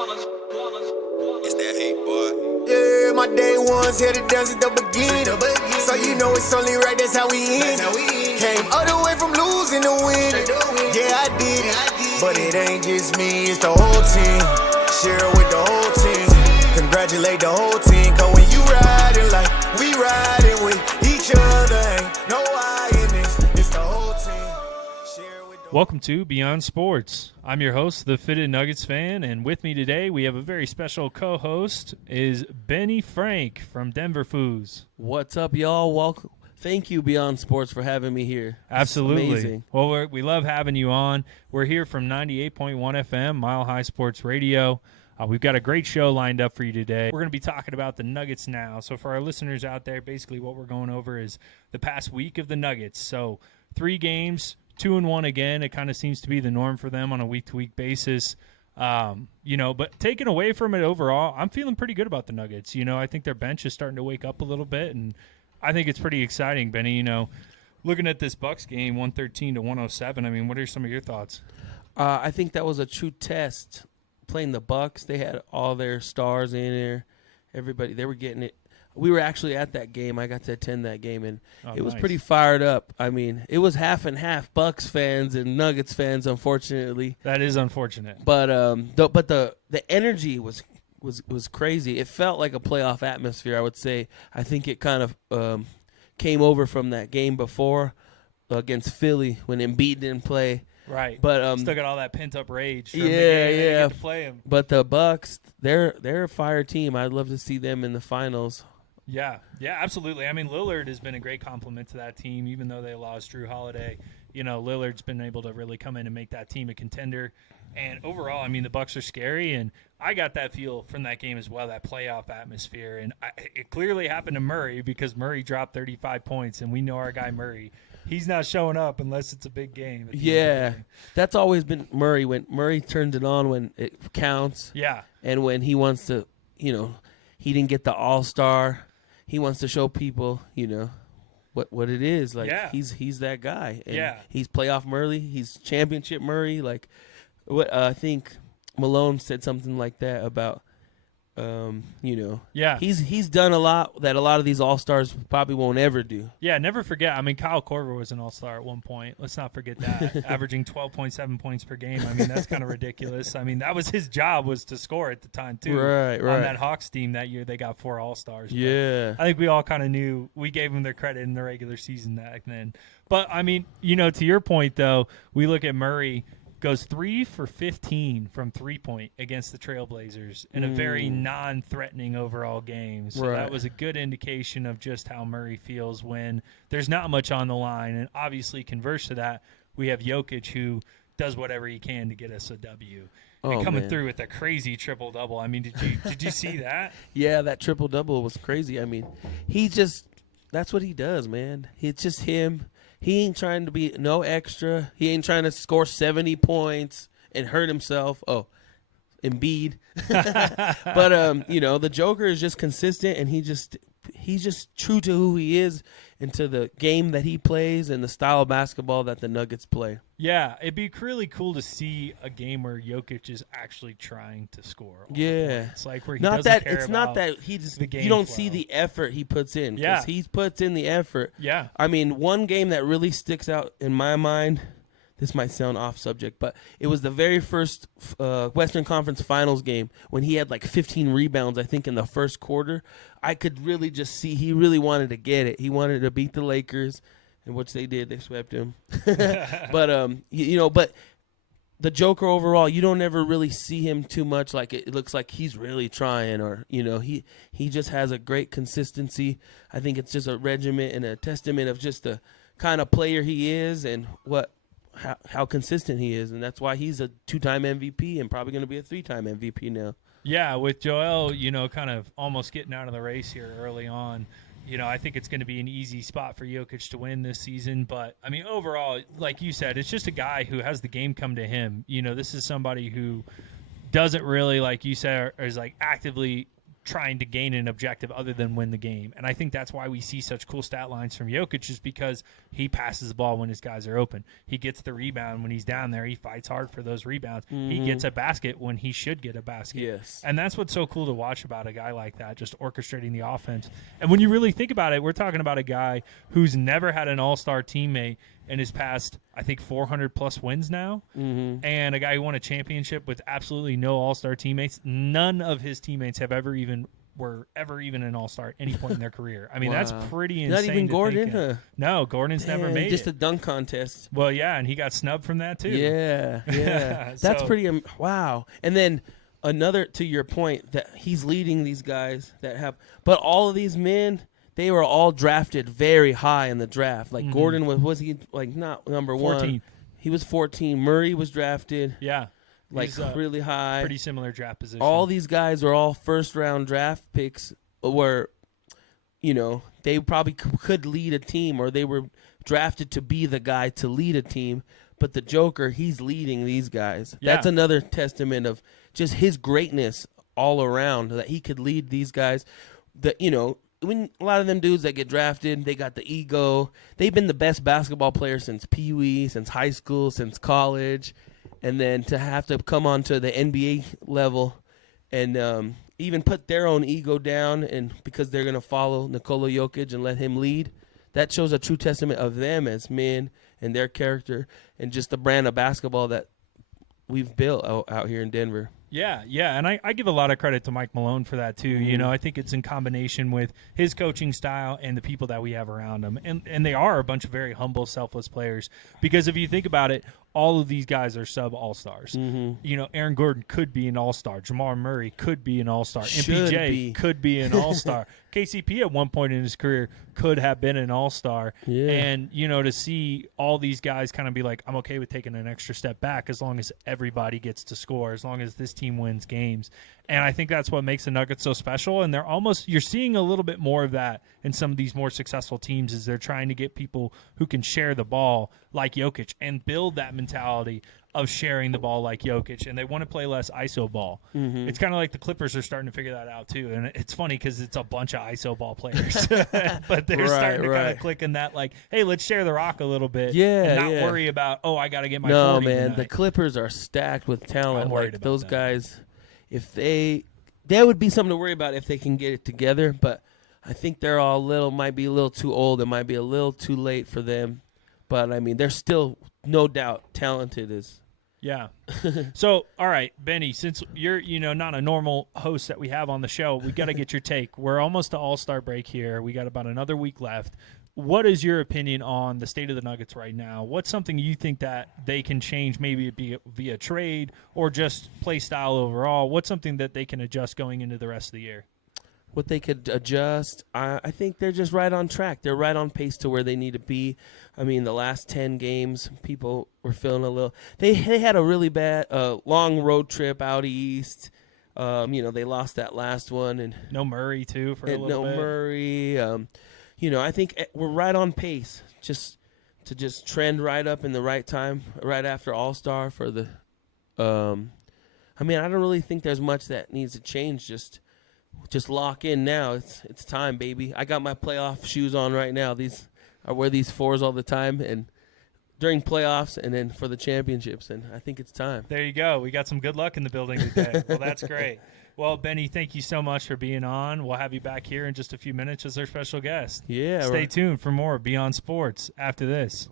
It's that hate, boy. Yeah, my day ones here to dance at the beginning. So you know it's only right, that's how we end. Came all the way from losing to winning. Yeah, I did it. But it ain't just me, it's the whole team. Share it with the whole team. Congratulate the whole team. Cause when you riding like we riding with each other, ain't no I in this. It's the whole team. Share it with the Welcome to Beyond Sports. I'm your host, the Fitted Nuggets fan, and with me today we have a very special co-host is Benny Frank from DenverFoos. What's up, y'all? Welcome. Thank you, Beyond Sports, for having me here. Absolutely. It's amazing. Well, we love having you on. We're here from 98.1 FM, Mile High Sports Radio. We've got a great show lined up for you today. We're going to be talking about the Nuggets now. So for our listeners out there, basically what we're going over is the past week of the Nuggets. So 3 games, 2-1 again. It kind of seems to be the norm for them on a week-to-week basis. But taken away from it overall, I'm feeling pretty good about the Nuggets. I think their bench is starting to wake up a little bit, and I think it's pretty exciting, Benny. Looking at this Bucks game, 113-107, I mean, what are some of your thoughts? I think that was a true test. Playing the Bucks, they had all their stars in there. Everybody, they were getting it. We were actually at that game. I got to attend that game, and it was pretty fired up. I mean, it was half and half, Bucks fans and Nuggets fans, unfortunately. That is unfortunate. But the energy was crazy. It felt like a playoff atmosphere, I would say. I think it kind of came over from that game before against Philly when Embiid didn't play. Right, but still got all that pent up rage. From the game yeah. To play him. But the Bucks, they're a fire team. I'd love to see them in the finals. Yeah, absolutely. I mean, Lillard has been a great compliment to that team, even though they lost Drew Holiday. Lillard's been able to really come in and make that team a contender. And overall, I mean, the Bucks are scary, and I got that feel from that game as well, that playoff atmosphere. And it clearly happened to Murray because Murray dropped 35 points, and we know our guy Murray. He's not showing up unless it's a big game. Yeah, that's always been Murray. When Murray turns it on when it counts. Yeah. And when he wants to, he didn't get the All-Star. He wants to show people, what it is. Like, he's that guy. And he's playoff Murray. He's championship Murray. Like, what I think Malone said something like that about, he's done a lot that a lot of these All-Stars probably won't ever do. Yeah, never forget. I mean, Kyle Korver was an All-Star at one point. Let's not forget that. Averaging 12.7 points per game. I mean, that's kind of ridiculous. I mean, that was his job, was to score at the time, too. Right. On that Hawks team that year, they got 4 All-Stars. Yeah. I think we all kind of knew. We gave them their credit in the regular season back then. But, I mean, to your point, though, we look at Murray. Goes 3 for 15 from three-point against the Trailblazers in a very non-threatening overall game. So that was a good indication of just how Murray feels when there's not much on the line. And obviously, converse to that, we have Jokic, who does whatever he can to get us a W. And coming through with a crazy triple-double. I mean, did you see that? Yeah, that triple-double was crazy. I mean, that's what he does, man. It's just him. He ain't trying to be no extra. He ain't trying to score 70 points and hurt himself. Oh, Embiid. But the Joker is just consistent, and he's just true to who he is and to the game that he plays and the style of basketball that the Nuggets play. Yeah, it'd be really cool to see a game where Jokic is actually trying to score. Yeah, it's like where he not doesn't that care it's about not that he just the game you don't flow. see the effort he puts in. Yeah, he puts in the effort. Yeah, I mean, one game that really sticks out in my mind. This might sound off subject, but it was the very first Western Conference Finals game when he had like 15 rebounds, I think, in the first quarter. I could really just see he really wanted to get it. He wanted to beat the Lakers, and which they did. They swept him. But but the Joker overall, you don't ever really see him too much. Like it looks like he's really trying, or he just has a great consistency. I think it's just a regiment and a testament of just the kind of player he is and how consistent he is, and that's why he's a 2-time MVP and probably going to be a 3-time MVP now. Yeah, with Joel, kind of almost getting out of the race here early on, I think it's going to be an easy spot for Jokic to win this season. But, I mean, overall, like you said, it's just a guy who has the game come to him. This is somebody who doesn't really, like you said, is like actively trying to gain an objective other than win the game. And I think that's why we see such cool stat lines from Jokic, is because he passes the ball when his guys are open. He gets the rebound when he's down there. He fights hard for those rebounds. He gets a basket when he should get a basket. Yes. And that's what's so cool to watch about a guy like that, just orchestrating the offense. And when you really think about it, we're talking about a guy who's never had an all-star teammate in his past, I think, 400-plus wins now, and a guy who won a championship with absolutely no all-star teammates. None of his teammates have ever even an all-star at any point in their career. I mean, that's pretty insane. Not even Gordon? Huh? No, Gordon's never made just it. a dunk contest. Well, yeah, and he got snubbed from that, too. Yeah. That's pretty wow. And then another, to your point, that he's leading these guys that have – but all of these men – they were all drafted very high in the draft. Like Gordon was he like not number 14th. 1? He was 14. Murray was drafted. Yeah. Like really high. Pretty similar draft position. All these guys are all first round draft picks where, they probably could lead a team, or they were drafted to be the guy to lead a team. But the Joker, he's leading these guys. Yeah. That's another testament of just his greatness all around, that he could lead these guys. That, when a lot of them dudes that get drafted, they got the ego. They've been the best basketball players since Pee Wee, since high school, since college. And then to have to come onto the NBA level and even put their own ego down, and because they're going to follow Nikola Jokic and let him lead, that shows a true testament of them as men and their character and just the brand of basketball that we've built out here in Denver. Yeah, and I give a lot of credit to Mike Malone for that too. I think it's in combination with his coaching style and the people that we have around him. And they are a bunch of very humble, selfless players. Because if you think about it, all of these guys are sub-all-stars. Aaron Gordon could be an all-star. Jamal Murray could be an all-star. MPJ could be an all-star. KCP at one point in his career could have been an all-star. Yeah. And, to see all these guys kind of be like, I'm okay with taking an extra step back as long as everybody gets to score, as long as this team wins games. And I think that's what makes the Nuggets so special. And you're seeing a little bit more of that in some of these more successful teams, is they're trying to get people who can share the ball like Jokic and build that mentality of sharing the ball like Jokic, and they want to play less ISO ball. It's kind of like the Clippers are starting to figure that out too, and it's funny because it's a bunch of ISO ball players, but they're starting to kind of click in that, like, hey, let's share the rock a little bit, and not worry about, I got to get my 40 man, tonight. the Clippers are stacked with talent. I'm worried like about those that. guys, if that would be something to worry about if they can get it together, but I think they're all might be a little too old. It might be a little too late for them, but I mean, they're still no doubt talented as. Yeah. So, all right, Benny, since you're, not a normal host that we have on the show, we got to get your take. We're almost to All-Star break here. We got about another week left. What is your opinion on the state of the Nuggets right now? What's something you think that they can change, maybe it be via trade or just play style overall? What's something that they can adjust going into the rest of the year? What they could adjust, I think they're just right on track. They're right on pace to where they need to be. I mean, the last 10 games, people were feeling a little. They had a really bad, long road trip out east. They lost that last one, and no Murray too for a little bit. No Murray. I think we're right on pace. Just to trend right up in the right time, right after All-Star for the. I don't really think there's much that needs to change. Just lock in now. It's time, baby. I got my playoff shoes on right now. I wear these 4s all the time, and during playoffs and then for the championships, and I think it's time. There you go. We got some good luck in the building today. Well, that's great. Well, Benny, thank you so much for being on. We'll have you back here in just a few minutes as our special guest. Yeah. Stay tuned for more Beyond Sports after this.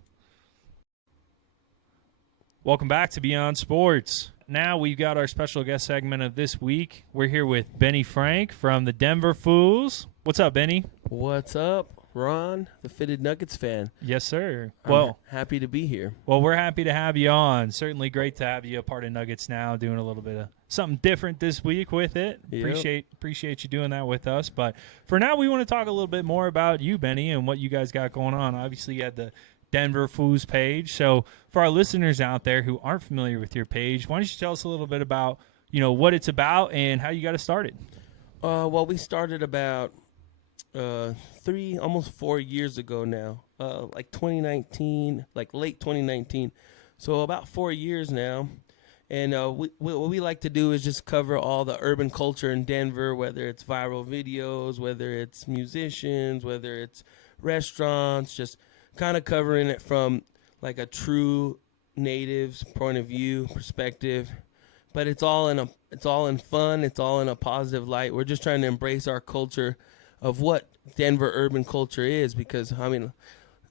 Welcome back to Beyond Sports. Now we've got our special guest segment of this week. We're here with Benny Frank from the Denver-Foos. What's up, Benny? What's up, Ron, the Fitted Nuggets fan? Yes, sir. I'm happy to be here. Well, we're happy to have you on. Certainly great to have you a part of Nuggets Now, doing a little bit of something different this week with it. Yep. Appreciate you doing that with us. But for now, we want to talk a little bit more about you, Benny, and what you guys got going on. Obviously, you had the DenverFoos page. So for our listeners out there who aren't familiar with your page, why don't you tell us a little bit about, what it's about and how you got it started? Well, we started about 3, almost 4 years ago now, like 2019, like late 2019. So about 4 years now. And what we like to do is just cover all the urban culture in Denver, whether it's viral videos, whether it's musicians, whether it's restaurants, just kind of covering it from like a true native's point of view perspective. But it's all in fun. It's all in a positive light. We're just trying to embrace our culture of what Denver urban culture is, because I mean,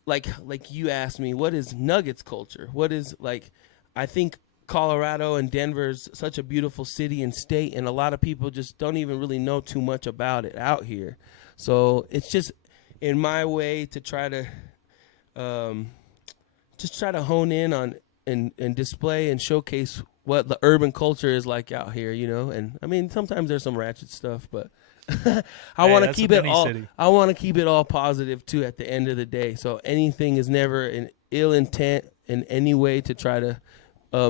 like you asked me, what is Nuggets culture? What is, like, I think Colorado and Denver's such a beautiful city and state, and a lot of people just don't even really know too much about it out here. So it's just in my way to try to just try to hone in on and display and showcase what the urban culture is like out here, you know. And I mean, sometimes there's some ratchet stuff, but I want to keep it all. City. I want to keep it all positive too. At the end of the day, so anything is never an ill intent in any way to try to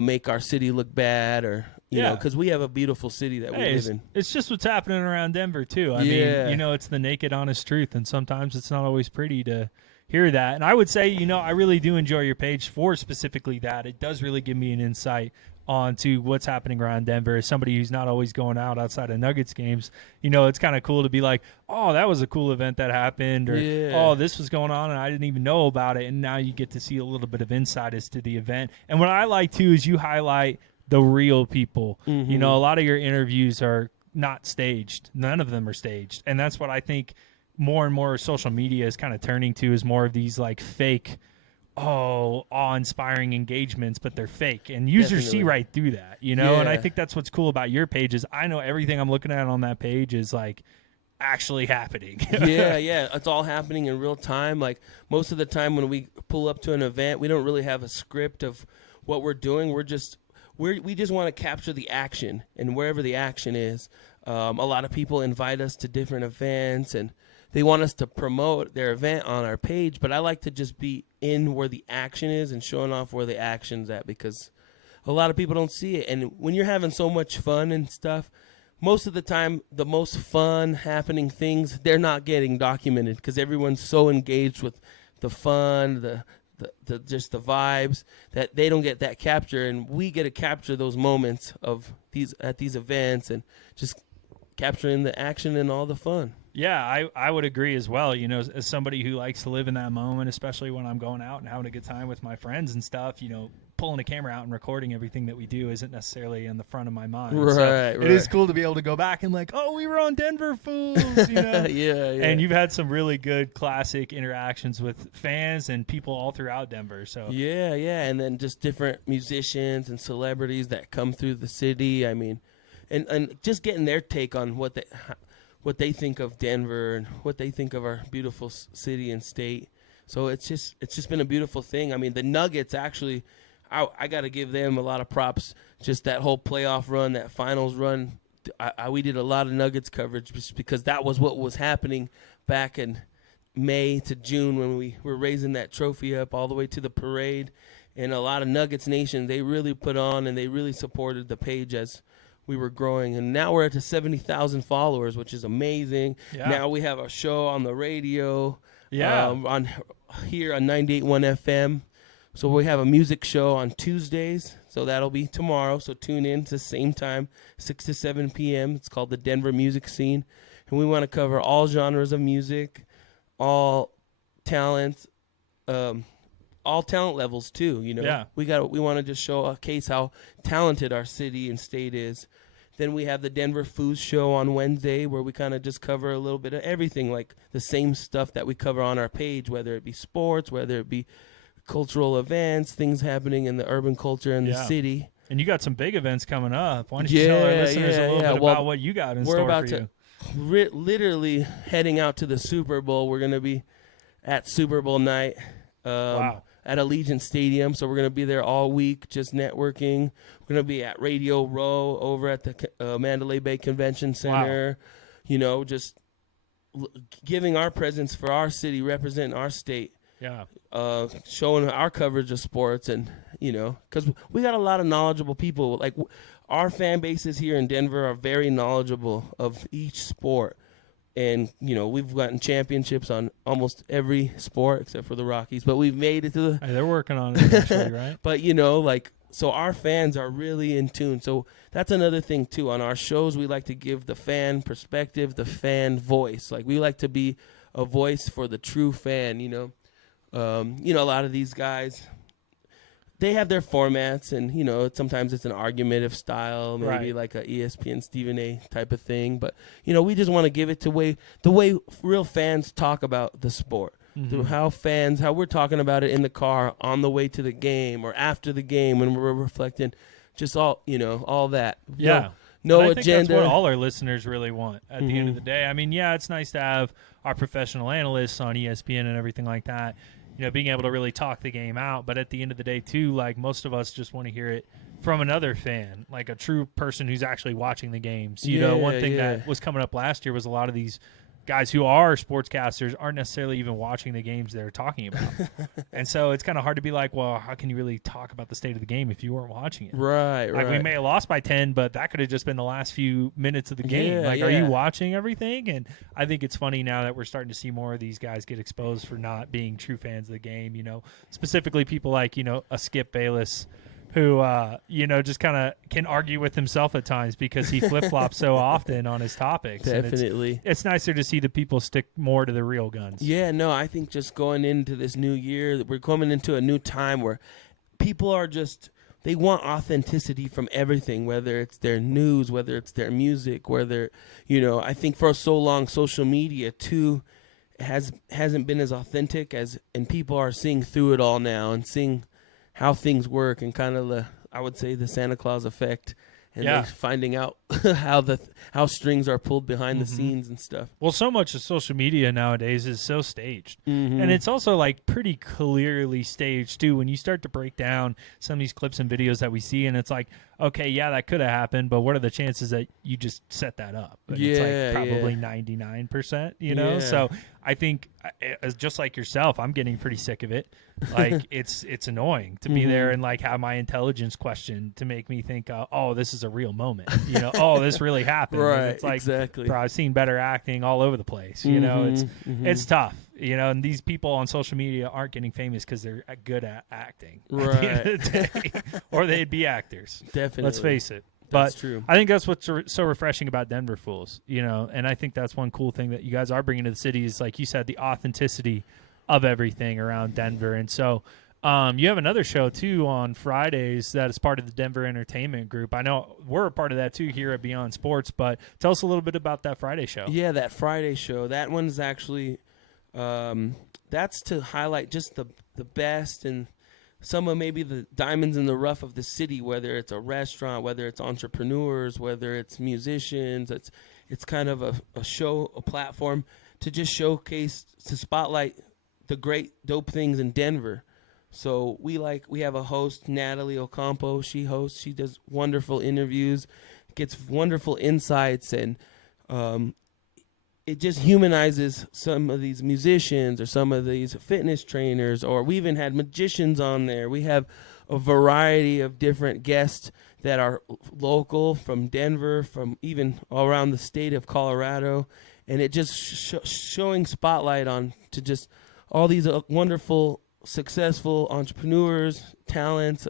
make our city look bad, or you know, because we have a beautiful city that we live in. It's just what's happening around Denver too. I mean, you know, it's the naked, honest truth, and sometimes it's not always pretty to hear that. And I would say, you know, I really do enjoy your page for specifically that. It does really give me an insight onto what's happening around Denver. As somebody who's not always going out outside of Nuggets games, you know, it's kind of cool to be like, oh, that was a cool event that happened, or oh, this was going on and I didn't even know about it. And now you get to see a little bit of insight as to the event. And what I like too is you highlight the real people. Mm-hmm. You know, a lot of your interviews are not staged. None of them are staged. And that's what I think more and more social media is kind of turning to, is more of these like fake, awe-inspiring engagements, but they're fake, and users see right through that, you know. And I think that's what's cool about your page, is I know everything I'm looking at on that page is like actually happening. yeah, it's all happening in real time. Like most of the time when we pull up to an event, we don't really have a script of what we're doing. We just want to capture the action, and wherever the action is, a lot of people invite us to different events, and they want us to promote their event on our page, but I like to just be in where the action is and showing off where the action's at, because a lot of people don't see it. And when you're having so much fun and stuff, most of the time, the most fun happening things, they're not getting documented, because everyone's so engaged with the fun, the just the vibes, that they don't get that capture. And we get to capture those moments of these events, and just capturing the action and all the fun. Yeah, I would agree as well. You know, as somebody who likes to live in that moment, especially when I'm going out and having a good time with my friends and stuff, you know, pulling a camera out and recording everything that we do isn't necessarily in the front of my mind. Right, so right. It is cool to be able to go back and like, oh, we were on DenverFoos, you know? yeah. And you've had some really good classic interactions with fans and people all throughout Denver. So yeah. And then just different musicians and celebrities that come through the city. I mean, and just getting their take on what they think of Denver and what they think of our beautiful city and state. So it's just been a beautiful thing. I mean, the Nuggets actually, I got to give them a lot of props. Just that whole playoff run, that finals run, we did a lot of Nuggets coverage just because that was what was happening back in May to June when we were raising that trophy up all the way to the parade. And a lot of Nuggets Nation, they really put on and they really supported the page as we were growing, and now we're at 70,000 followers, which is amazing. Yeah. Now we have a show on the radio, on here on 98.1 FM. So we have a music show on Tuesdays, so that'll be tomorrow. So tune in to the same time, 6 to 7 p.m. It's called the Denver Music Scene, and we want to cover all genres of music, all talents, all talent levels too, you know. Yeah. We want to just showcase how talented our city and state is. Then we have the DenverFoos show on Wednesday, where we kind of just cover a little bit of everything, like the same stuff that we cover on our page, whether it be sports, whether it be cultural events, things happening in the urban culture in the city. And you got some big events coming up. Why don't you tell our listeners a little bit about what you got in store for you? We're about to literally heading out to the Super Bowl. We're going to be at Super Bowl night. At Allegiant Stadium, so we're going to be there all week just networking. We're going to be at Radio Row over at the Mandalay Bay Convention Center, you know, just giving our presence for our city, representing our state, showing our coverage of sports, and, you know, because we got a lot of knowledgeable people. Like, our fan bases here in Denver are very knowledgeable of each sport. And, you know, we've gotten championships on almost every sport except for the Rockies. But we've made it to the... Hey, they're working on it eventually, right? But, you know, like, so our fans are really in tune. So that's another thing too. On our shows, we like to give the fan perspective, the fan voice. Like we like to be a voice for the true fan. A lot of these guys, they have their formats, and sometimes it's an argumentative style, maybe like a ESPN Stephen A. type of thing. But we just want to give it to the way real fans talk about the sport. Through how we're talking about it in the car on the way to the game or after the game when we're reflecting, just all that. Yeah. No I agenda. think that's what all our listeners really want at the end of the day. I mean, yeah, it's nice to have our professional analysts on ESPN and everything like that, being able to really talk the game out. But at the end of the day, too, like most of us just want to hear it from another fan, like a true person who's actually watching the games. One thing that was coming up last year was a lot of these guys who are sportscasters aren't necessarily even watching the games they're talking about. And so it's kind of hard to be like, well, how can you really talk about the state of the game if you weren't watching it? Right. Like we may have lost by 10, but that could have just been the last few minutes of the game. Are you watching everything? And I think it's funny now that we're starting to see more of these guys get exposed for not being true fans of the game, specifically people like, a Skip Bayless, who, just kind of can argue with himself at times because he flip-flops so often on his topics. Definitely. It's nicer to see the people stick more to the real guns. Yeah, no, I think just going into this new year, we're coming into a new time where people are they want authenticity from everything, whether it's their news, whether it's their music, whether, I think for so long social media, too, hasn't been as authentic and people are seeing through it all now and seeing how things work and kind of I would say the Santa Claus effect and finding out how strings are pulled behind the scenes and stuff. Well, so much of social media nowadays is so staged. And it's also like pretty clearly staged too when you start to break down some of these clips and videos that we see, and it's like, okay, yeah, that could have happened, but what are the chances that you just set that up? And it's like probably 99%, So I think just like yourself, I'm getting pretty sick of it. Like it's annoying to be there and like have my intelligence questioned to make me think, oh, this is a real moment. Oh, this really happened. Right, and it's like, exactly. Bro, I've seen better acting all over the place. It's tough. And these people on social media aren't getting famous because they're good at acting. Right. At the end of the day. Or they'd be actors. Definitely. Let's face it. That's but true. I think that's what's so refreshing about DenverFoos, and I think that's one cool thing that you guys are bringing to the city is, like you said, the authenticity of everything around Denver. And so you have another show, too, on Fridays that is part of the Denver Entertainment Group. I know we're a part of that, too, here at Beyond Sports, but tell us a little bit about that Friday show. Yeah, that Friday show. That one's actually that's to highlight just the best and some of maybe the diamonds in the rough of the city, whether it's a restaurant, whether it's entrepreneurs, whether it's musicians. It's kind of a show, a platform to just showcase, to spotlight the great dope things in Denver. So we have a host, Natalie Ocampo. She hosts. She does wonderful interviews, gets wonderful insights, and it just humanizes some of these musicians or some of these fitness trainers, or we even had magicians on there. We have a variety of different guests that are local from Denver, from even all around the state of Colorado, and it just showing spotlight on to just all these wonderful, successful entrepreneurs, talents.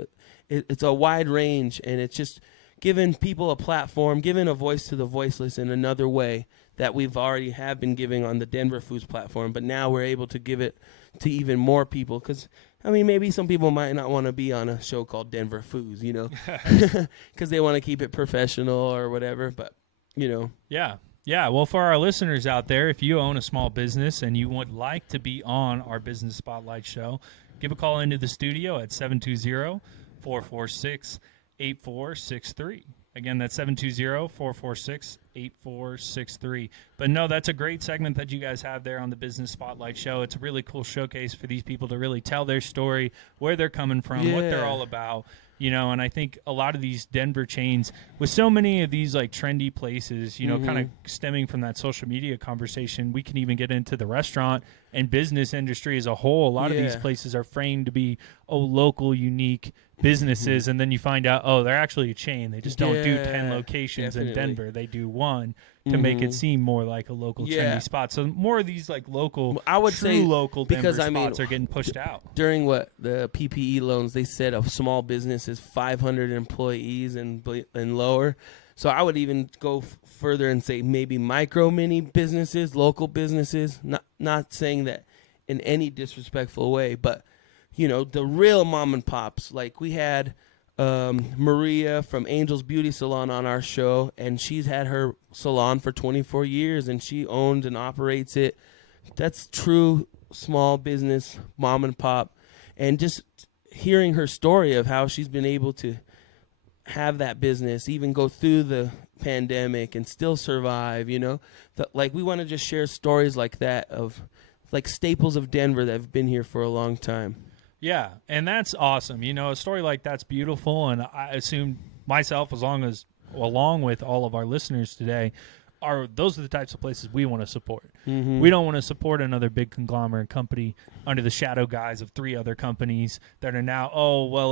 It's a wide range, and it's just giving people a platform, giving a voice to the voiceless in another way that we've already have been giving on the DenverFoos platform, but now we're able to give it to even more people. Because, I mean, maybe some people might not want to be on a show called DenverFoos, because they want to keep it professional or whatever, but, Yeah. Yeah, well, for our listeners out there, if you own a small business and you would like to be on our Business Spotlight show, give a call into the studio at 720-446-8463. Again, that's 720-446-8463. But no, that's a great segment that you guys have there on the Business Spotlight show. It's a really cool showcase for these people to really tell their story, where they're coming from, what they're all about. And I think a lot of these Denver chains, with so many of these like trendy places, kind of stemming from that social media conversation, we can even get into the restaurant and business industry as a whole. A lot of these places are framed to be local, unique businesses, and then you find out, they're actually a chain. They just don't do 10 locations in Denver. They do 1 one to make it seem more like a local trendy spot. So more of these like local, I would true say local Denver because spots are getting pushed out. During what the PPE loans, they said a small business is 500 employees and lower. So I would even go further and say maybe micro mini businesses, local businesses. Not saying that in any disrespectful way, but the real mom and pops. Like we had Maria from Angel's Beauty Salon on our show, and she's had her salon for 24 years, and she owns and operates it. That's true small business, mom and pop. And just hearing her story of how she's been able to have that business, even go through the pandemic and still survive, like we want to just share stories like that of like staples of Denver that have been here for a long time. Yeah, and that's awesome. A story like that's beautiful, and I assume myself, along with all of our listeners today, those are the types of places we want to support. Mm-hmm. We don't want to support another big conglomerate company under the shadow guise of 3 other companies that are now,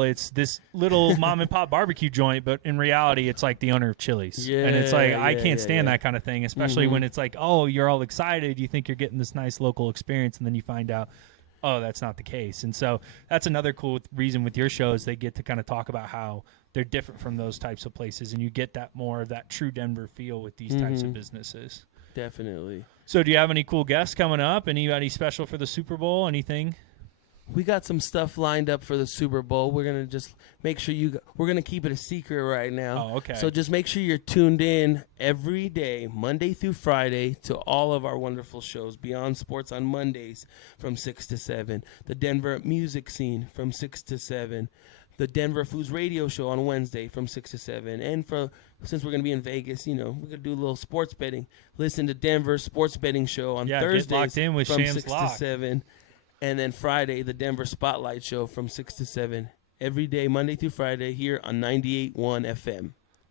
it's this little mom and pop barbecue joint, but in reality, it's like the owner of Chili's. Yeah, and it's like, I can't stand that kind of thing, especially when it's like, you're all excited, you think you're getting this nice local experience, and then you find out, that's not the case. And so that's another cool reason with your show is they get to kind of talk about how they're different from those types of places, and you get that more of that true Denver feel with these types of businesses. Definitely. So do you have any cool guests coming up? Anybody special for the Super Bowl? Anything? We got some stuff lined up for the Super Bowl. We're going to just make sure we're going to keep it a secret right now. Oh, okay. So just make sure you're tuned in every day, Monday through Friday, to all of our wonderful shows. Beyond Sports on Mondays from 6 to 7. The Denver Music Scene from 6 to 7. The DenverFoos radio show on Wednesday from 6 to 7. And since we're going to be in Vegas, we're going to do a little sports betting. Listen to Denver Sports Betting Show on Thursdays get locked in with from Shams 6 Lock. to 7. And then Friday, the Denver Spotlight Show from 6 to 7. Every day, Monday through Friday, here on 98.1 FM.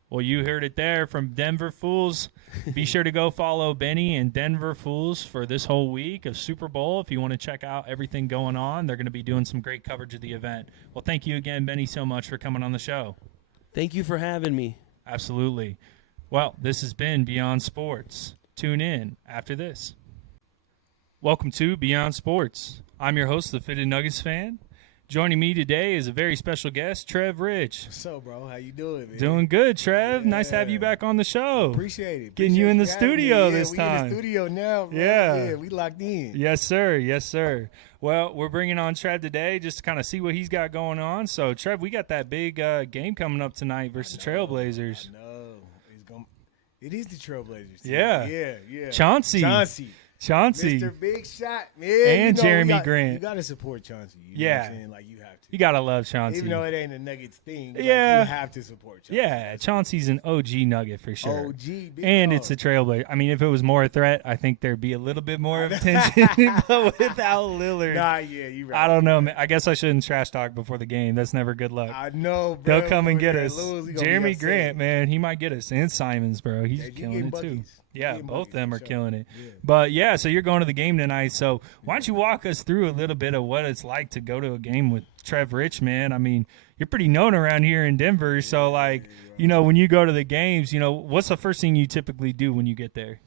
Well, you heard it there from DenverFoos. Be sure to go follow Benny and DenverFoos for this whole week of Super Bowl. If you want to check out everything going on, they're going to be doing some great coverage of the event. Well, thank you again, Benny, so much for coming on the show. Thank you for having me. Absolutely. Well, this has been Beyond Sports. Tune in after this. Welcome to Beyond Sports. I'm your host, the Fitted Nuggets fan. Joining me today is a very special guest, Trev Rich. What's up, bro? How you doing, man? Doing good, Trev. Yeah. Nice to have you back on the show. Appreciate it. Getting you in the studio this we time. in the studio now, bro. Yeah. We locked in. Yes, sir. Yes, sir. Well, we're bringing on Trev today just to kind of see what he's got going on. So, Trev, we got that big game coming up tonight versus Trailblazers. No, it is the Trailblazers. Yeah. Yeah. Chauncey. Mr. Big Shot. Yeah, and Jeremy Grant. You got to support Chauncey. You know Yeah. what I'm saying? Like, you have to. You got to love Chauncey. Even though it ain't a Nuggets thing, Yeah. like, you have to support Chauncey. Yeah, Chauncey's an OG Nugget for sure. OG, big and dog. it's a Trailblazer. I mean, if it was more a threat, I think there'd be a little bit more of attention. But without Lillard, Nah, yeah, you right. I don't know, man. I guess I shouldn't trash talk before the game. That's never good luck. I know, bro. They'll come and get us. Lose, we gonna be Jeremy upset. Grant, man, he might get us. And Simons, bro. He's Yeah, you killing getting it, too. buckets. You Yeah, getting both buckets of them for are sure. killing it. Yeah. But, yeah, so you're going to the game tonight. So why don't you walk us through a little bit of what it's like to go to a game with Trev Rich, man? I mean, you're pretty known around here in Denver. So, like, when you go to the games, what's the first thing you typically do when you get there?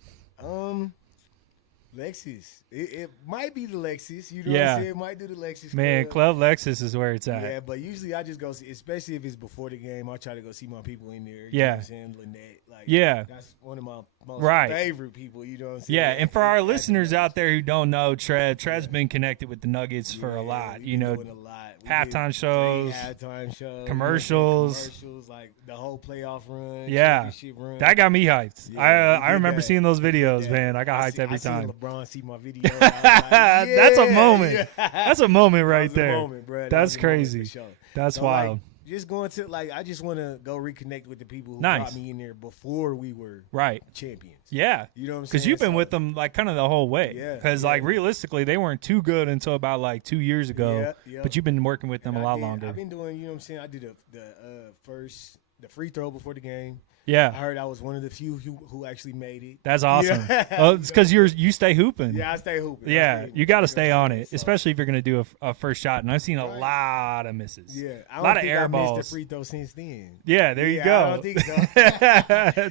Lexus. It might be the Lexus. You know Yeah. what I'm saying? It might do the Lexus. Man, Club. Club Lexus is where it's at. Yeah, but usually I just go see, especially if it's before the game, I try to go see my people in there. You Yeah. know what I'm saying? Lynette. Like, Yeah. that's one of my most Right. favorite people. You know what I'm saying? Yeah, and for our That's listeners nice. out there who don't know, Trev's been connected with the Nuggets for a Yeah, lot. we You know, doing a lot. We halftime did shows, 3 halftime shows, commercials. commercials, like the whole playoff run, Yeah. championship run. that got me hyped. Yeah, I we remember did seeing those videos, Yeah. man. I got hyped every I seen time. LeBron see my video. I was like, That's a yeah, moment. yeah. That's a moment That right was a there. moment, bruh. That That's was a moment for crazy. sure. That's So, wild. Like, just going to I just want to go reconnect with the people who Nice. brought me in there before we were Right. champions. Yeah. You know what I'm saying? Because you've been So- with them like kind of the whole way. Yeah, Because yeah. like realistically, they weren't too good until about like 2 years ago. Yeah. But you've been working with them And a lot I've longer. been doing, you know what I'm saying? I did the free throw before the game. Yeah. I heard I was one of the few who actually made it. That's awesome. Yeah. Well, it's because you stay hooping. Yeah, I stay hooping. Yeah, you got to stay on it, So, especially if you're going to do a first shot. And I've seen a lot of misses. yeah, I a lot of think air I balls. missed a free throw since then. Yeah, there you Yeah, go. I don't think so.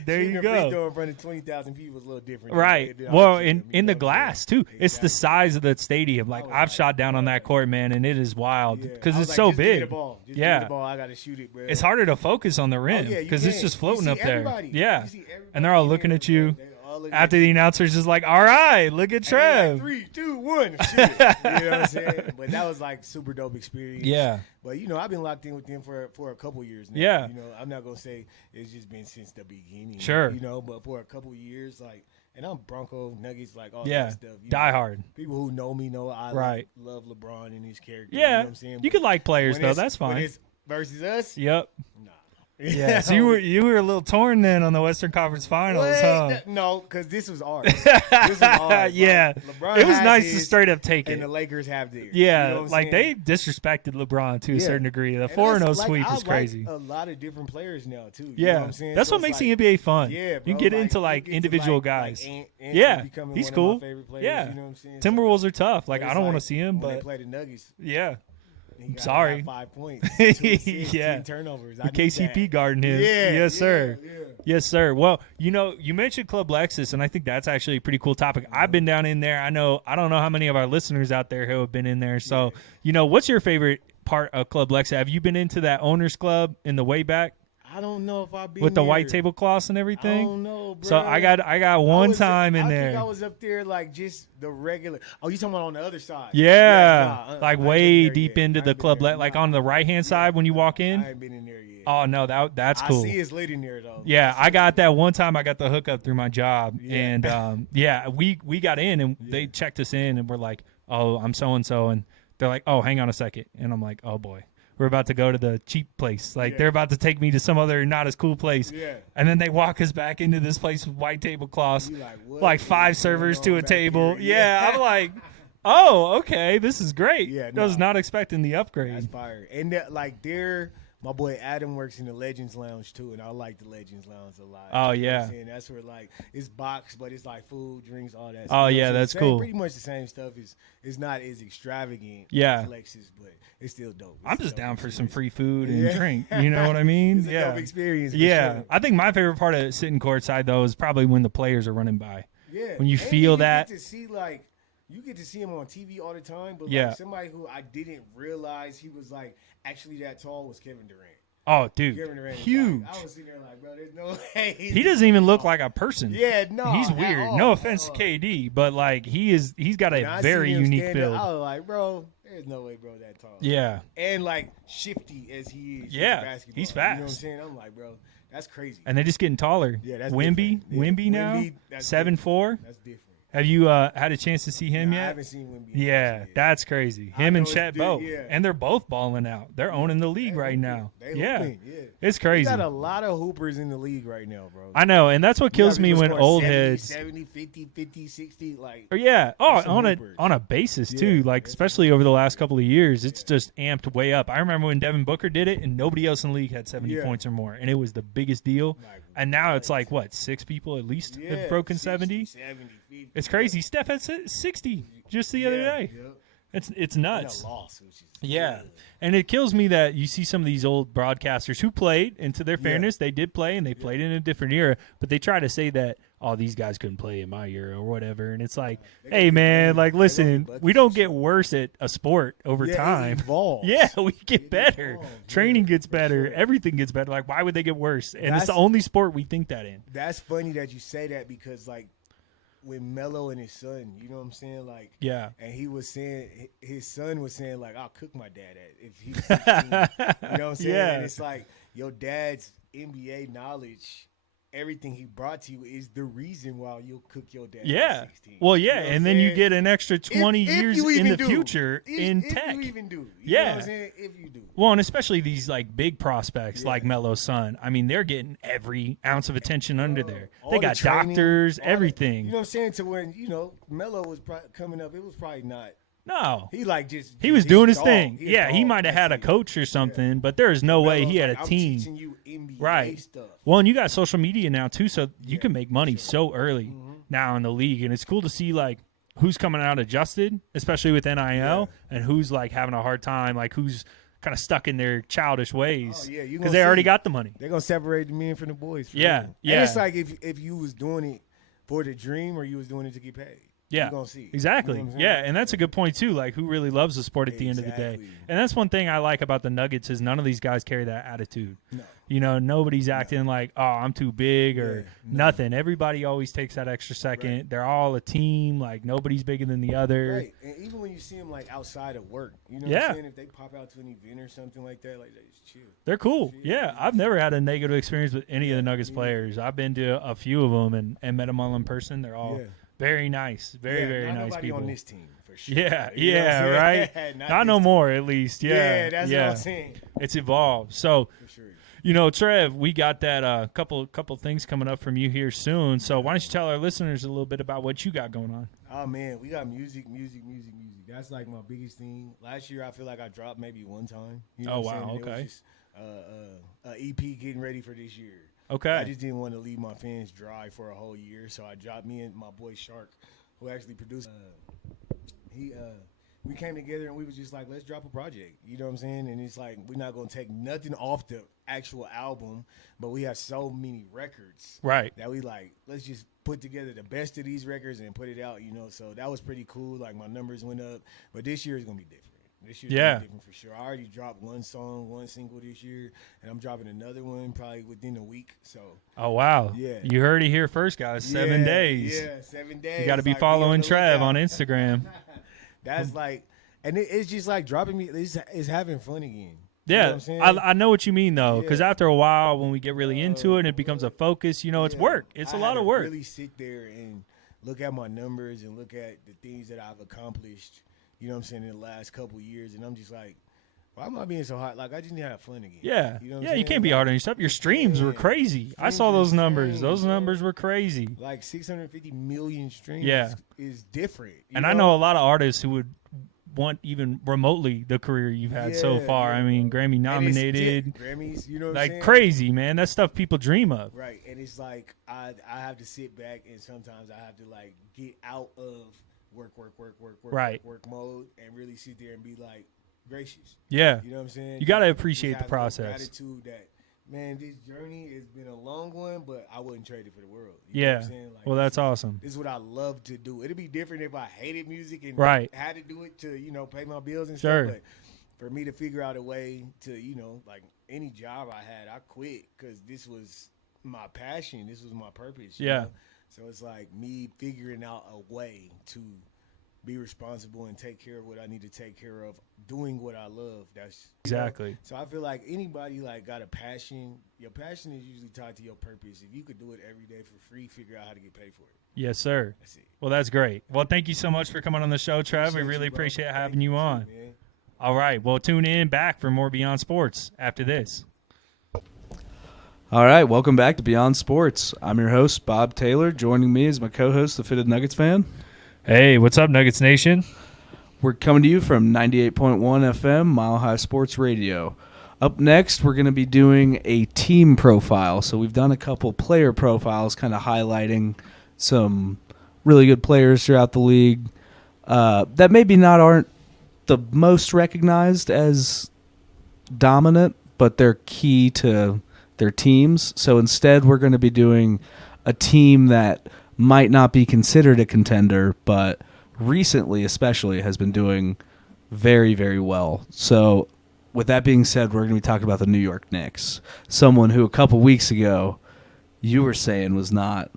There you Shooting a go. free throw in front of 20,000 people is a little different. Right. than Well, obviously, in you the know, glass too. It's the Exactly. size of the stadium. Like was I've like, shot down on that court, man, and it is wild Yeah. because I it's was so like, just give me big. the ball. Just give me Yeah. the ball. I got to shoot it, bro. It's harder to focus on the rim yeah, you because it's can. just You floating see up there. everybody. Yeah. You see everybody And they're all in looking there, at you. bro. They all looking After at the you. announcer's just like, "All right, look at And they're Trev." like, 3, 2, 1. Shoot it. You know what I'm saying? But that was like super dope experience. Yeah. But you know, I've been locked in with them for a couple years now. Yeah. You know, I'm not gonna say it's just been since the beginning. Sure. You know, but for a couple years, like, and I'm Bronco Nuggets, like all Yeah. that stuff. You Die know, hard. People who know me know I Right. love LeBron and his character. Yeah. You know what I'm saying? You could like players When though. it's- That's when fine. it's versus us. Yep. Nah. Yeah. So you were a little torn then on the Western Conference Finals, What? huh? No, because this was ours. This was ours. Yeah. Like, LeBron It was has nice to his, straight up take and it. the Lakers have theirs. Yeah, You know what I'm like saying? they disrespected LeBron to a Yeah. certain degree. The And 4-0 that's, like, sweep I is crazy. Like a lot of different players now too. You know Yeah, what I'm saying? that's So what it's makes like, the NBA fun. Yeah, you bro, get like, into you like get to, individual like guys. Anthony Yeah, becoming he's one cool. Of my favorite players, Yeah. you know what I'm saying? Timberwolves are tough. Like But I it's don't want to like, see him, when they but play the Nuggets. yeah, He got sorry. 5 points, 2 assists, Yeah. 10 turnovers. I the need KCP that. guarding him. Yeah, Yes, sir. Yeah. Yes, sir. Well, you know, you mentioned Club Lexus, and I think that's actually a pretty cool topic. I've been down in there. I don't know how many of our listeners out there who have been in there. So, you know, what's your favorite part of Club Lexus? Have you been into that owners club in the way back I don't know if I've been with the there. white tablecloths and I everything? don't know, bro. So I got one time in I there. think I was up there like just the regular. Oh, you talking about on the other side? Yeah, nah, like I ain't way been there deep yet. into I the ain't been club, there. like Nah. on the right hand side when you walk in. I ain't been in there yet. Oh no, that's cool. I see it's lit in there though. Yeah, I got that one time. I got the hookup through my job, Yeah. and yeah, we got in and they checked us in, and we're like, "Oh, I'm so and so," and they're like, "Oh, hang on a second," and I'm like, "Oh boy." We're about to go to the cheap place. Like Yeah. they're about to take me to some other not as cool place. Yeah. And then they walk us back into this place with white tablecloths, You like, what like is 5 going servers on to a back table. here? Yeah, I'm like, oh, okay, this is great. Yeah, I was nah. not expecting the upgrade. That's fire. And that, like my boy Adam works in the Legends Lounge too, and I like the Legends Lounge a lot. Oh, You know what yeah. I'm saying? That's where like it's boxed, but it's like food, drinks, all that. Oh, stuff. yeah, So that's same- cool. Pretty much the same stuff. It's not as extravagant Yeah. as Lexus, but it's still dope. I'm It's just a dope down for some experience. free food and Yeah. drink. You know what I mean? It's a yeah. dope experience. for Yeah. sure. I think my favorite part of sitting courtside though is probably when the players are running by. Yeah. When you And feel you that- get to see like you get to see him on TV all the time, but Yeah. like somebody who I didn't realize he was like actually that tall was Kevin Durant. Oh, dude, Kevin Durant is huge. Like, I was sitting there like, bro, there's no way. He doesn't even look like a person. Yeah, no. He's at weird. all, No at offense to all. KD, but like he's got When a I very seen him unique stand up, build. I was like, bro, there's no way, bro, that tall. Yeah. And like shifty as he is. Yeah, with basketball, he's You know what I'm fast. saying? I'm like, bro, that's crazy. And they're just getting taller. Yeah, that's Wimby, different. Yeah, Wimby now, Wemby, that's 7'4". That's different. Have you had a chance to see him Nah, I yet? haven't seen Wemby. Yeah, that's crazy. I Him know and it's Chet big, both, yeah. and they're both balling out. They're owning the league right now. They Yeah, hooping, yeah. it's We crazy. got a lot of hoopers in the league right now, bro. I know, and that's what You got kills me people when scoring old 70, heads. 70, 50, 50, 60, like. Or yeah. Oh, There's some on hoopers. a basis too. Yeah, Like that's especially over the last couple of years, it's just amped way up. I remember when Devin Booker did it, and nobody else in the league had 70 Yeah. points or more, and it was the biggest deal. Like, And now it's right. like what 6 people at least Yeah, have broken 60, 70. 70, 50. It's crazy. Steph had 60 just the other day. Yeah. It's And nuts. a loss, which is Yeah. good. And it kills me that you see some of these old broadcasters who played, and to their Yeah. fairness, they did play, and they played in a different era, but they try to say that, oh, these guys couldn't play in my era or whatever. And it's like, They hey, gonna man, get like, better. They gonna listen, get buckets we don't for get sure. worse at a sport over Yeah, it time. evolves. Yeah, we get It better. evolves, Training yeah, gets for better. sure. Everything gets better. Like, why would they get worse? And it's the That's- only sport we think that in. That's funny that you say that because, like, when Melo and his son, you know what I'm saying? Like, Yeah. and he was saying, his son was saying, like, I'll cook my dad at if he's 16. You know what I'm saying? Yeah. And it's like, your dad's NBA knowledge, everything he brought to you is the reason why you'll cook your dad Yeah. at 16. Well, You yeah, know what I'm and then you saying? get an extra 20 If years you in even the do. future in if tech. you even do. You know Yeah. what I'm saying? If you do. Well, and especially these like big prospects Yeah. like Melo's son. I mean, they're getting every ounce of attention under there. All They the got training, doctors, all the- everything. You know what I'm saying? To when, Melo was coming up, it was probably not No. He like just He was he's doing his dog. thing. He a Yeah, he dog. might have had a That's it. coach or something, but there is no way he had Melo's a like, team. I'm teaching you NBA Right. stuff. Well, and you got social media now too, so you can make money so early Mm-hmm. now in the league, and it's cool to see like who's coming out adjusted, especially with NIL, and who's like having a hard time, like who's kind of stuck in their childish ways. Oh, yeah, you because gonna they already see. got the money. They're gonna separate the men from the boys. For Yeah, real. yeah. And it's like if you was doing it for the dream or you was doing it to get paid. Yeah, you gonna see it. exactly. You know what I'm Yeah, saying? and that's a good point too. Like, who really loves the sport at the end of the day? Exactly. And that's one thing I like about the Nuggets is none of these guys carry that attitude. No. You know, nobody's acting like, oh, I'm too big or Yeah, no. nothing. Everybody always takes that extra second. Right. They're all a team. Like, nobody's bigger than the other. Right, and even when you see them like outside of work, you know what Yeah. I'm saying? If they pop out to an event or something like that, like they just chill. They're cool. Yeah, I've never had a negative experience with any of the Nuggets players. I've been to a few of them and met them all in person. They're all Yeah. very nice, very Yeah, very not nice nobody people. on this team for sure. Yeah, You know what I'm yeah, saying? right. Not Not this no team. more, at least. Yeah, That's what I'm saying. It's evolved. So, For sure. you know, Trev, we got that couple things coming up from you here soon. So why don't you tell our listeners a little bit about what you got going on? Oh man, we got music. That's like my biggest thing. Last year, I feel like I dropped maybe one time. You know Oh, what I'm wow, saying? And okay. It was just EP getting ready for this year. Okay. I just didn't want to leave my fans dry for a whole year, so I dropped me and my boy Shark, who actually produced. We came together and we was just like, let's drop a project. You know what I'm saying? And it's like we're not gonna take nothing off the actual album, but we have so many records Right. that we like. Let's just put together the best of these records and put it out. You know, so that was pretty cool. Like my numbers went up, but this year is gonna be different. This year's Yeah. gonna be different for sure. I already dropped one single this year, and I'm dropping another one probably within a week. So Oh, wow. Yeah. You heard it here first, guys. 7 days. Yeah, 7 days. You got to be Like, following on the Trev on lookout. Instagram. That's like, and it's just like dropping me. It's having fun again. You know Yeah, what I'm saying? I know what you mean, though, because Yeah. after a while, when we get really into it and it becomes a focus, you know, it's Yeah. work. It's I a lot had of to work. Really sit there and look at my numbers and look at the things that I've accomplished. You know what I'm saying, in the last couple years, and I'm just like, why am I being so hot? Like I just need to have fun again. Yeah, you know what I'm yeah, you saying? can't be Like, hard on yourself. Your streams were Yeah. crazy. I Streams saw were those numbers. insane, Those bro. numbers were crazy. Like 650 million streams. Yeah. is different. You And I know a lot of artists who would want even remotely the career you've had so Yeah, far. yeah, I mean, bro. Grammy-nominated, And it's Grammys. You know what I'm like saying? crazy, man. That's stuff people dream of. Right, and it's like I have to sit back, and sometimes I have to like get out of work Right. mode, and really sit there and be like gracious. Yeah, You know what I'm saying? you got to Just appreciate the have process. Gratitude that, man, this journey has been a long one, but I wouldn't trade it for the world. You know Yeah, what I'm saying? Like, well, that's awesome. this is what I love to do. It'd be different if I hated music and Right. had to do it to pay my bills and Sure. stuff. But for me to figure out a way to like any job I had, I quit because this was my passion. This was my purpose. you Yeah. know? So it's like me figuring out a way to be responsible and take care of what I need to take care of, doing what I love. That's Exactly. So I feel like anybody like got a passion. Your passion is usually tied to your purpose. If you could do it every day for free, figure out how to get paid for it. Yes, sir. That's it. Well, that's great. Well, thank you so much for coming on the show, Trev. We Appreciate really you, bro. appreciate Thank having you too, on. man. All right. Well, tune in back for more Beyond Sports after this. All right, welcome back to Beyond Sports. I'm your host, Bob Taylor. Joining me is my co-host, the Fitted Nuggets fan. Hey, what's up, Nuggets Nation? We're coming to you from 98.1 FM, Mile High Sports Radio. Up next, we're going to be doing a team profile. So we've done a couple player profiles, kind of highlighting some really good players throughout the league that maybe aren't the most recognized as dominant, but they're key to their teams. So instead, we're going to be doing a team that might not be considered a contender, but recently especially has been doing very, very well. So with that being said, we're going to be talking about the New York Knicks, someone who a couple weeks ago you were saying was not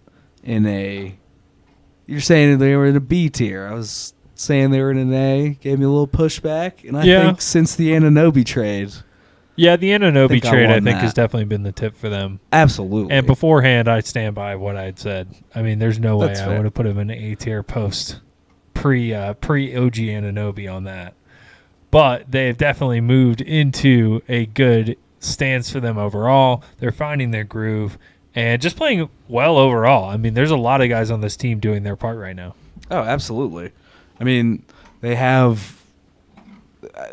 in a – you're saying they were in a B tier. I was saying they were in an A, gave me a little pushback, and I think since the Anunoby trade – Yeah, the Anunoby think I trade, I won think, that. has definitely been the tip for them. absolutely. And beforehand, I stand by what I had said. I mean, there's no way That's I fair. would have put him in an A-tier post pre OG Anunoby on that. But they've definitely moved into a good stance for them overall. They're finding their groove and just playing well overall. I mean, there's a lot of guys on this team doing their part right now. Oh, absolutely. I mean, They have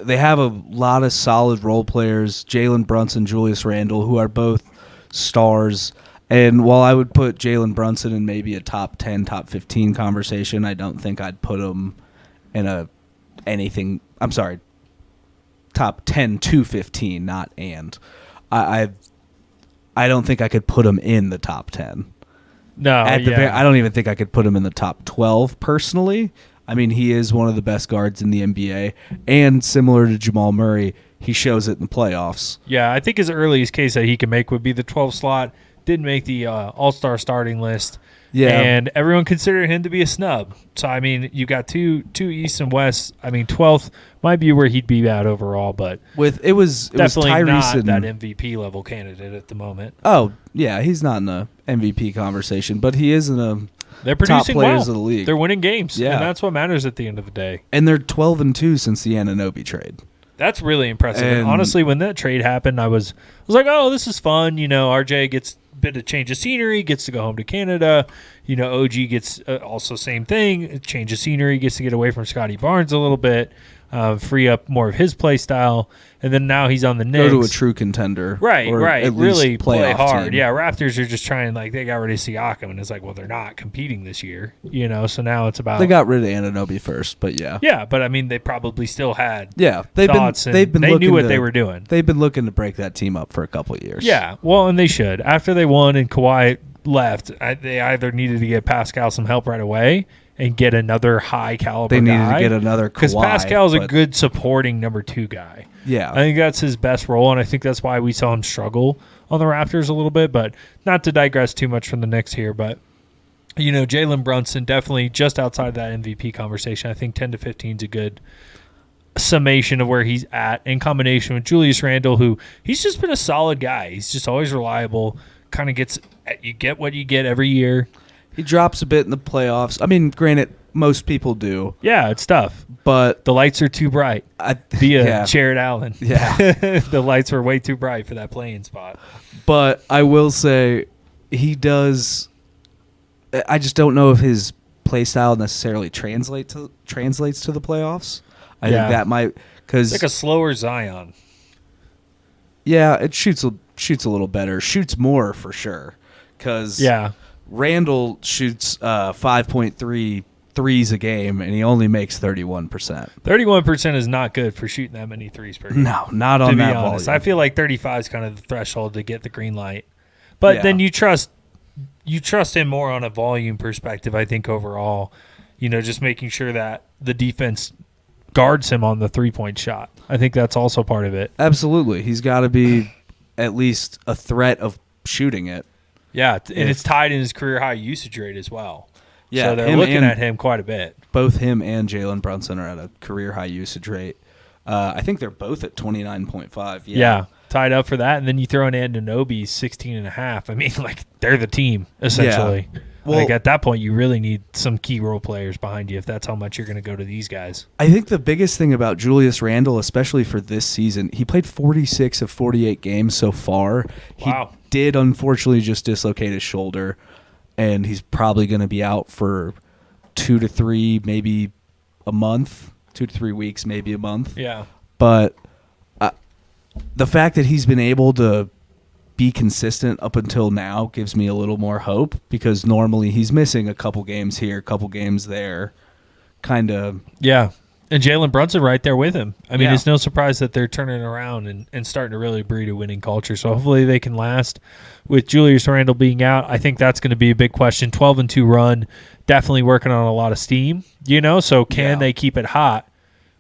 a lot of solid role players, Jalen Brunson, Julius Randle, who are both stars. And while I would put Jalen Brunson in maybe a top 10, top 15 conversation, I don't think I'd put him in top 10 to 15, not and. I don't think I could put him in the top 10. No, I don't even think I could put him in the top 12 personally. I mean, he is one of the best guards in the NBA, and similar to Jamal Murray, he shows it in the playoffs. Yeah, I think his earliest case that he can make would be the 12 slot. Didn't make the All-Star starting list. Yeah. And everyone considered him to be a snub. So, I mean, you got two East and West. I mean, 12th might be where he'd be at overall, but it was definitely Tyrese not and, that MVP level candidate at the moment. Oh, yeah, he's not in the MVP conversation, but he is in a They're top producing players well. of the league. They're winning games, Yeah. and that's what matters at the end of the day. And they're 12-2 since the Anunoby trade. That's really impressive. And And- honestly, when that trade happened, I was like, oh, this is fun. You know, RJ gets a bit of change of scenery, gets to go home to Canada. You know, OG gets also same thing, change of scenery, gets to get away from Scotty Barnes a little bit, free up more of his play style. And then now he's on the Knicks. Go to a true contender. Right. or at least Really play playoff hard. team. Yeah, Raptors are just trying, like, they got rid of Siakam, and it's like, well, they're not competing this year, you know, so now it's about. They got rid of Anunoby first, but yeah. Yeah, but I mean, they probably still had Yeah, thoughts, and they knew what they were doing. They've been looking to break that team up for a couple of years. Yeah, well, and they should. After they won and Kawhi left, they either needed to get Pascal some help right away and get another high caliber They needed guy, to get another Kawhi. because Pascal's a but- good supporting number 2 guy. Yeah. I think that's his best role, and I think that's why we saw him struggle on the Raptors a little bit. But not to digress too much from the Knicks here, but you know, Jalen Brunson definitely just outside that MVP conversation. I think 10 to 15 is a good summation of where he's at in combination with Julius Randle, who he's just been a solid guy. He's just always reliable. Kind of you get what you get every year. He drops a bit in the playoffs. I mean, granted, most people do, Yeah, it's tough. but The lights are too bright. Via yeah. Jared Allen. Yeah. The lights were way too bright for that playing spot. But I will say he does. I just don't know if his play style necessarily translates to the playoffs. I Yeah. think that might because It's like a slower Zion. yeah, it shoots a little better, shoots more for sure. Because Yeah. Randall shoots 5.3 threes a game, and he only makes 31%. 31% is not good for shooting that many threes per game. No, not To on be that honest, volume. I feel like 35 is kind of the threshold to get the green light. But Yeah. then you trust him more on a volume perspective, I think, overall. You know, just making sure that the defense guards him on the three-point shot. I think that's also part of it. Absolutely, he's got to be at least a threat of shooting it. Yeah, and it's tied in his career high usage rate as well. Yeah, so they're him looking and- at him quite a bit. Both him and Jalen Brunson are at a career high usage rate. I think they're both at 29.5. Yeah, tied up for that. And then you throw in Anunoby 16.5. I mean, like, they're the team, essentially. Well- Like, at that point, you really need some key role players behind you if that's how much you're going to go to these guys. I think the biggest thing about Julius Randle, especially for this season, he played 46 of 48 games so far. Wow. He did unfortunately just dislocate his shoulder, and he's probably going to be out for 2 to 3, maybe a month, 2 to 3 weeks, maybe a month. Yeah. But the fact that he's been able to be consistent up until now gives me a little more hope, because normally he's missing a couple games here, a couple games there, kind of. Yeah. And Jalen Brunson right there with him. I mean, Yeah. it's no surprise that they're turning around and starting to really breed a winning culture. So hopefully they can last with Julius Randle being out. I think that's going to be a big question. 12-2 run, definitely working on a lot of steam, you know? So can they keep it hot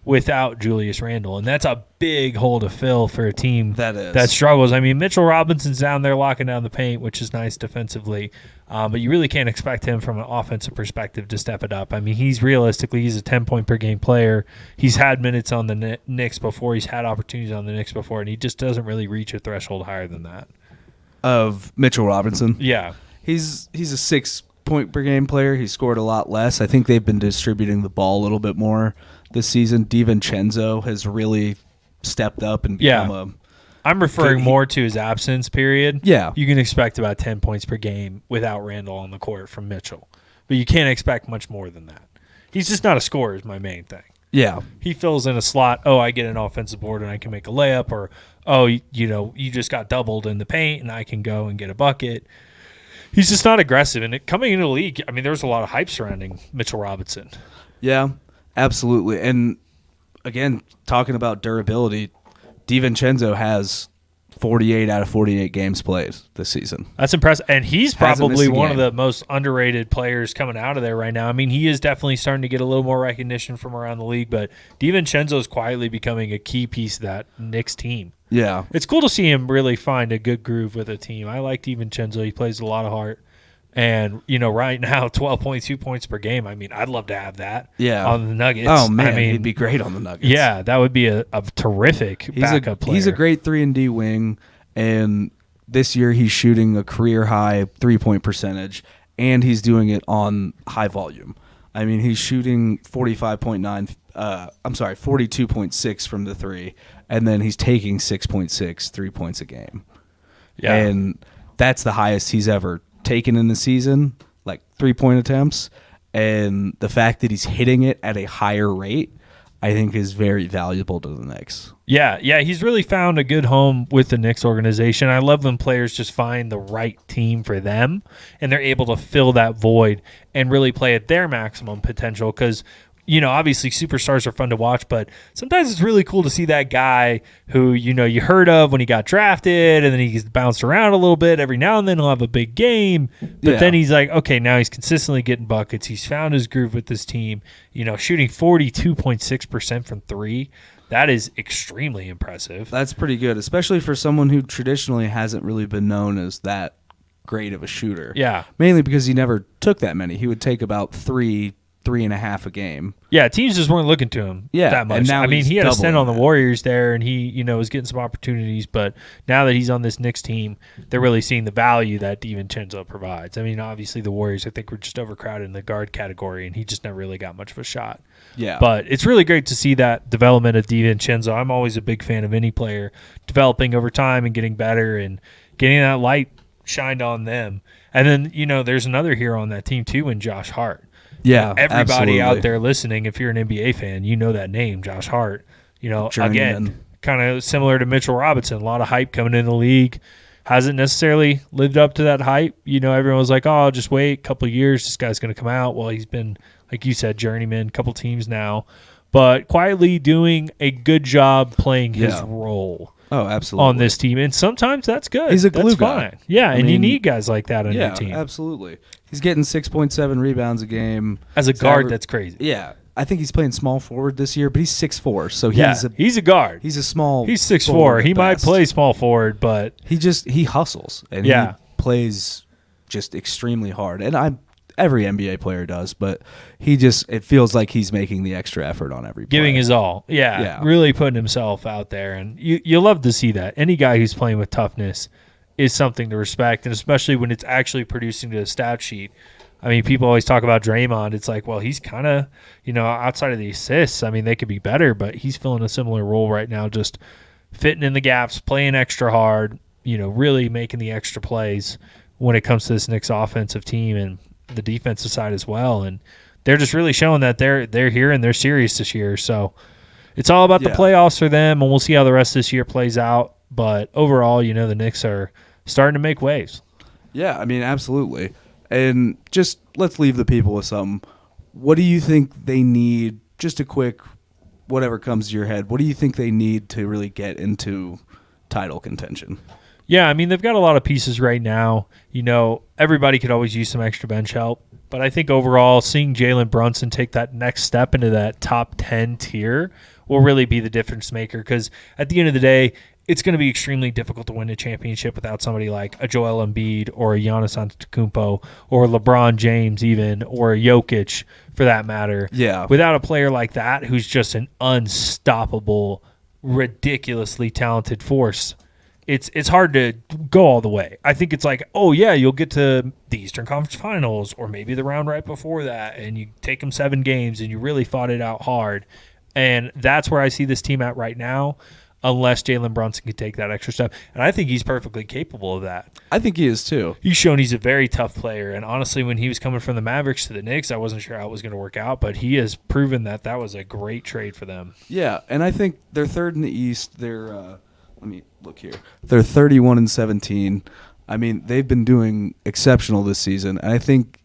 without Julius Randle? And that's a big hole to fill for a team That is. that struggles. I mean, Mitchell Robinson's down there locking down the paint, which is nice defensively. But you really can't expect him from an offensive perspective to step it up. I mean, he's a 10-point per game player. He's had minutes on the Knicks before. He's had opportunities on the Knicks before, and he just doesn't really reach a threshold higher than that. Of Mitchell Robinson. Yeah. He's a 6-point per game player. He scored a lot less. I think they've been distributing the ball a little bit more this season. DiVincenzo has really stepped up and become a. I'm referring He- more to his absence period. Yeah. You can expect about 10 points per game without Randle on the court from Mitchell. But you can't expect much more than that. He's just not a scorer is my main thing. Yeah. He fills in a slot. Oh, I get an offensive board and I can make a layup, or you just got doubled in the paint and I can go and get a bucket. He's just not aggressive. And coming into the league, I mean, there was a lot of hype surrounding Mitchell Robinson. Yeah, absolutely. And again, talking about durability, DiVincenzo has 48 out of 48 games played this season. That's impressive. And he's Hasn't probably missed a one of game. the most underrated players coming out of there right now. I mean, he is definitely starting to get a little more recognition from around the league, but DiVincenzo is quietly becoming a key piece of that Knicks team. Yeah. It's cool to see him really find a good groove with a team. I like DiVincenzo. He plays a lot of heart. And, right now, 12.2 points per game. I mean, I'd love to have that on the Nuggets. Oh, man, I mean, he'd be great on the Nuggets. Yeah, that would be a terrific backup player. He's a great 3-and-D wing, and this year he's shooting a career-high three-point percentage, and he's doing it on high volume. I mean, he's shooting 42.6 from the three, and then he's taking 6.6 3-points a game. Yeah. And that's the highest he's ever taken in the season, like 3-point attempts. And the fact that he's hitting it at a higher rate, I think, is very valuable to the Knicks. Yeah, he's really found a good home with the Knicks organization. I love when players just find the right team for them, and they're able to fill that void and really play at their maximum potential because, obviously superstars are fun to watch, but sometimes it's really cool to see that guy who, you heard of when he got drafted, and then he's bounced around a little bit. Every now and then he'll have a big game, but then he's like, okay, now he's consistently getting buckets. He's found his groove with this team, shooting 42.6% from three. That is extremely impressive. That's pretty good, especially for someone who traditionally hasn't really been known as that great of a shooter. Yeah. Mainly because he never took that many. He would take about 3.5 a game. Yeah, teams just weren't looking to him that much. And now he had a stint doubling on the that. Warriors there, and he, was getting some opportunities. But now that he's on this Knicks team, they're really seeing the value that DiVincenzo provides. I mean, obviously the Warriors, I think, were just overcrowded in the guard category, and he just never really got much of a shot. Yeah. But it's really great to see that development of DiVincenzo. I'm always a big fan of any player developing over time and getting better and getting that light shined on them. And then, there's another hero on that team too in Josh Hart. Yeah, Everybody absolutely. out there listening, if you're an NBA fan, you know that name, Josh Hart. Again, Journeyman. kind of similar to Mitchell Robinson. A lot of hype coming in the league. Hasn't necessarily lived up to that hype. Everyone was like, oh, just wait a couple of years. This guy's going to come out. Well, he's been, like you said, journeyman, a couple teams now. But quietly doing a good job playing his role. Oh, absolutely. On this team. And sometimes that's good. He's a glue that's guy. fine. Yeah, and you mean, need guys like that on your Yeah, team. absolutely. He's getting 6.7 rebounds a game. As a guard, that's crazy. Yeah. I think he's playing small forward this year, but he's 6'4", so he's a guard. He's a small. He's 6'4". forward He at might best. play small forward, but He hustles and he plays just extremely hard. And every NBA player does, but it feels like he's making the extra effort on every play. giving his all. Yeah, really putting himself out there, and you love to see that. Any guy who's playing with toughness is something to respect, and especially when it's actually producing to the stat sheet. I mean, people always talk about Draymond. It's like, well, he's kind of, outside of the assists, I mean, they could be better, but he's filling a similar role right now, just fitting in the gaps, playing extra hard, really making the extra plays when it comes to this Knicks offensive team and the defensive side as well. And they're just really showing that they're here and they're serious this year. So it's all about the playoffs for them, and we'll see how the rest of this year plays out. But overall, the Knicks are starting to make waves. Yeah, I mean, absolutely. And just let's leave the people with something. What do you think they need? Just a quick, whatever comes to your head. What do you think they need to really get into title contention? Yeah, I mean, they've got a lot of pieces right now. Everybody could always use some extra bench help. But I think overall, seeing Jalen Brunson take that next step into that top 10 tier will really be the difference maker. Because at the end of the day, it's going to be extremely difficult to win a championship without somebody like a Joel Embiid or a Giannis Antetokounmpo or LeBron James even, or a Jokic for that matter. Yeah. Without a player like that who's just an unstoppable, ridiculously talented force, it's hard to go all the way. I think it's like, oh, yeah, you'll get to the Eastern Conference Finals or maybe the round right before that, and you take them 7 games and you really fought it out hard. And that's where I see this team at right now. unless Jalen Brunson can take that extra step. And I think he's perfectly capable of that. I think he is too. He's shown he's a very tough player. And honestly, when he was coming from the Mavericks to the Knicks, I wasn't sure how it was going to work out, but he has proven that that was a great trade for them. Yeah, and I think they're third in the East. They're let me look here. They're 31-17. I mean, they've been doing exceptional this season. And I think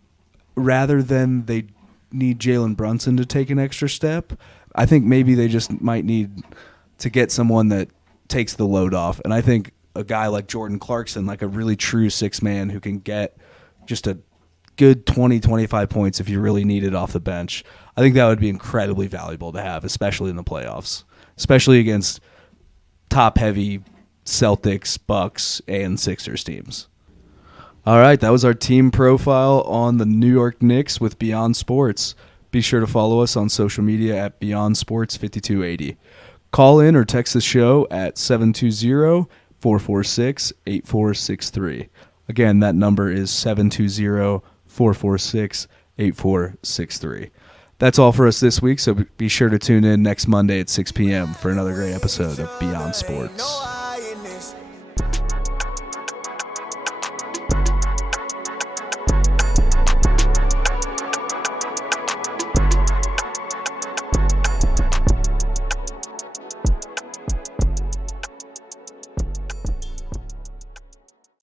rather than they need Jalen Brunson to take an extra step, I think maybe they just might need to get someone that takes the load off. And I think a guy like Jordan Clarkson, like a really true six-man who can get just a good 20, 25 points if you really need it off the bench, I think that would be incredibly valuable to have, especially in the playoffs, especially against top-heavy Celtics, Bucks, and Sixers teams. All right, that was our team profile on the New York Knicks with Beyond Sports. Be sure to follow us on social media at Beyond Sports 5280. Call in or text the show at 720-446-8463. Again, that number is 720-446-8463. That's all for us this week, so be sure to tune in next Monday at 6 p.m. for another great episode of Beyond Sports.